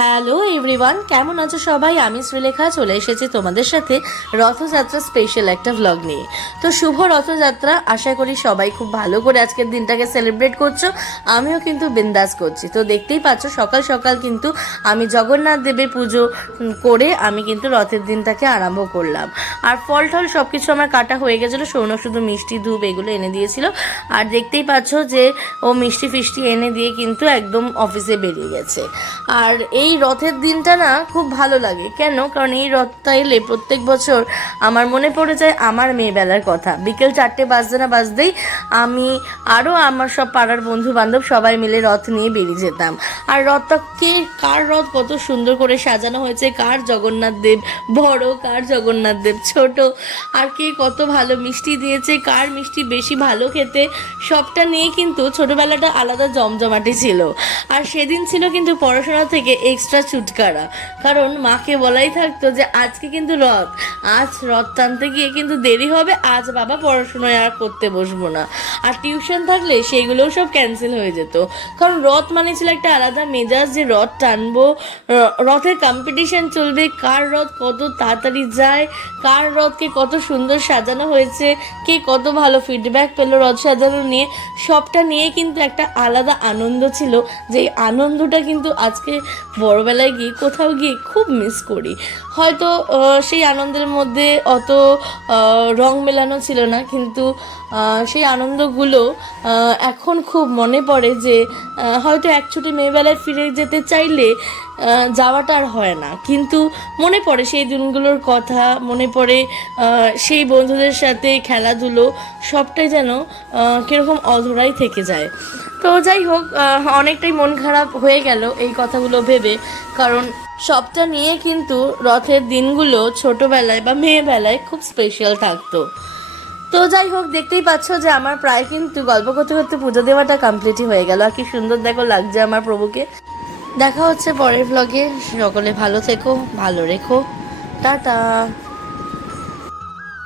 Hello everyone কেমন আছো সবাই? আমি শ্রীলেখা, চলে এসেছি তোমাদের সাথে রথযাত্রা স্পেশাল একটা ভ্লগ নিয়ে। তো শুভ রথযাত্রা। আশা করি সবাই খুব ভালো করে আজকের দিনটাকে সেলিব্রেট করছ। আমিও কিন্তু বিন্দাস করছি। তো দেখতেই পাচ্ছ, সকাল সকাল কিন্তু আমি জগন্নাথ দেবের পুজো করে আমি কিন্তু রথের দিনটাকে আরম্ভ করলাম। আর ফল টল সব কিছু আমার কাটা হয়ে গেছিল। সৌনক শুধু মিষ্টি ধূপ এগুলো এনে দিয়েছিল। আর দেখতেই পাচ্ছ যে ও মিষ্টি ফিষ্টি এনে দিয়ে কিন্তু একদম অফিসে বেরিয়ে গেছে। আর এই রথের দিনটা না খুব ভালো লাগে। কেন? কারণ এই রথটা এলে প্রত্যেক বছর আমার মনে পড়ে যায় আমার মেয়েবেলার কথা। বিকেল চারটে বাজতে না বাজতেই আমি আরও আমার সব পাড়ার বন্ধু বান্ধব সবাই মিলে রথ নিয়ে বেরিয়ে যেতাম। আর রথটা কে, কার রথ কত সুন্দর করে সাজানো হয়েছে, কার জগন্নাথ দেব বড়, কার জগন্নাথ দেব ছোট। আর কে কত ভালো মিষ্টি দিয়েছে, কার মিষ্টি বেশি ভালো খেতে, সবটা নিয়ে কিন্তু ছোটবেলাটা আলাদা জমজমাটি ছিল। আর সেদিন ছিল কিন্তু পড়াশোনা থেকে এক্সট্রা ছুটকারা। কারণ মাকে বলাই থাকতো যে, আজকে কিন্তু রথ। আজ রথ টানতে গিয়ে কিন্তু দেরি হবে, আজ বাবা পড়াশোনায় আর করতে বসবো না। আর টিউশন থাকলে সেইগুলোও সব ক্যান্সেল হয়ে যেত। কারণ রথ মানে ছিল একটা আলাদা মেজাজ যে, রথ টানবো রথের কম্পিটিশন চলবে, কার রথ কত তাড়াতাড়ি যায়, কার রথকে কত সুন্দর সাজানো হয়েছে, কে কত ভালো ফিডব্যাক পেল রথ সাজানো নিয়ে, সবটা নিয়ে কিন্তু একটা আলাদা আনন্দ ছিল, যে আনন্দটা কিন্তু আজকে বড়বেলায় গিয়ে কোথাও গিয়ে খুব মিস করি। হয়তো সেই আনন্দের মধ্যে অত রং মেলানো ছিল না, কিন্তু সেই আনন্দগুলো এখন খুব মনে পড়ে যে হয়তো এক ছুটি মেয়েবেলায় ফিরে যেতে চাইলে যাওয়াটা আর হয় না। কিন্তু মনে পড়ে সেই দিনগুলোর কথা, মনে পড়ে আহ, সেই বন্ধুদের সাথে খেলাধুলো সবটাই যেন কীরকম কীরকম অধরাই থেকে যায়। তো যাই হোক অনেকটাই মন খারাপ হয়ে গেল এই কথাগুলো ভেবে কারণ সবটা নিয়ে কিন্তু রথের দিনগুলো ছোটোবেলায় বা মেয়েবেলায় খুব স্পেশাল থাকতো। তো যাই হোক দেখতেই পাচ্ছ যে আমার প্রায় কিন্তু গল্প করতে করতে পুজো দেওয়াটা কমপ্লিটই হয়ে গেল। আর কি সুন্দর দেখো লাগছে আমার প্রভুকে। দেখা হচ্ছে পরের ব্লগে সকলে ভালো থেকো ভালো রেখো। টাটা।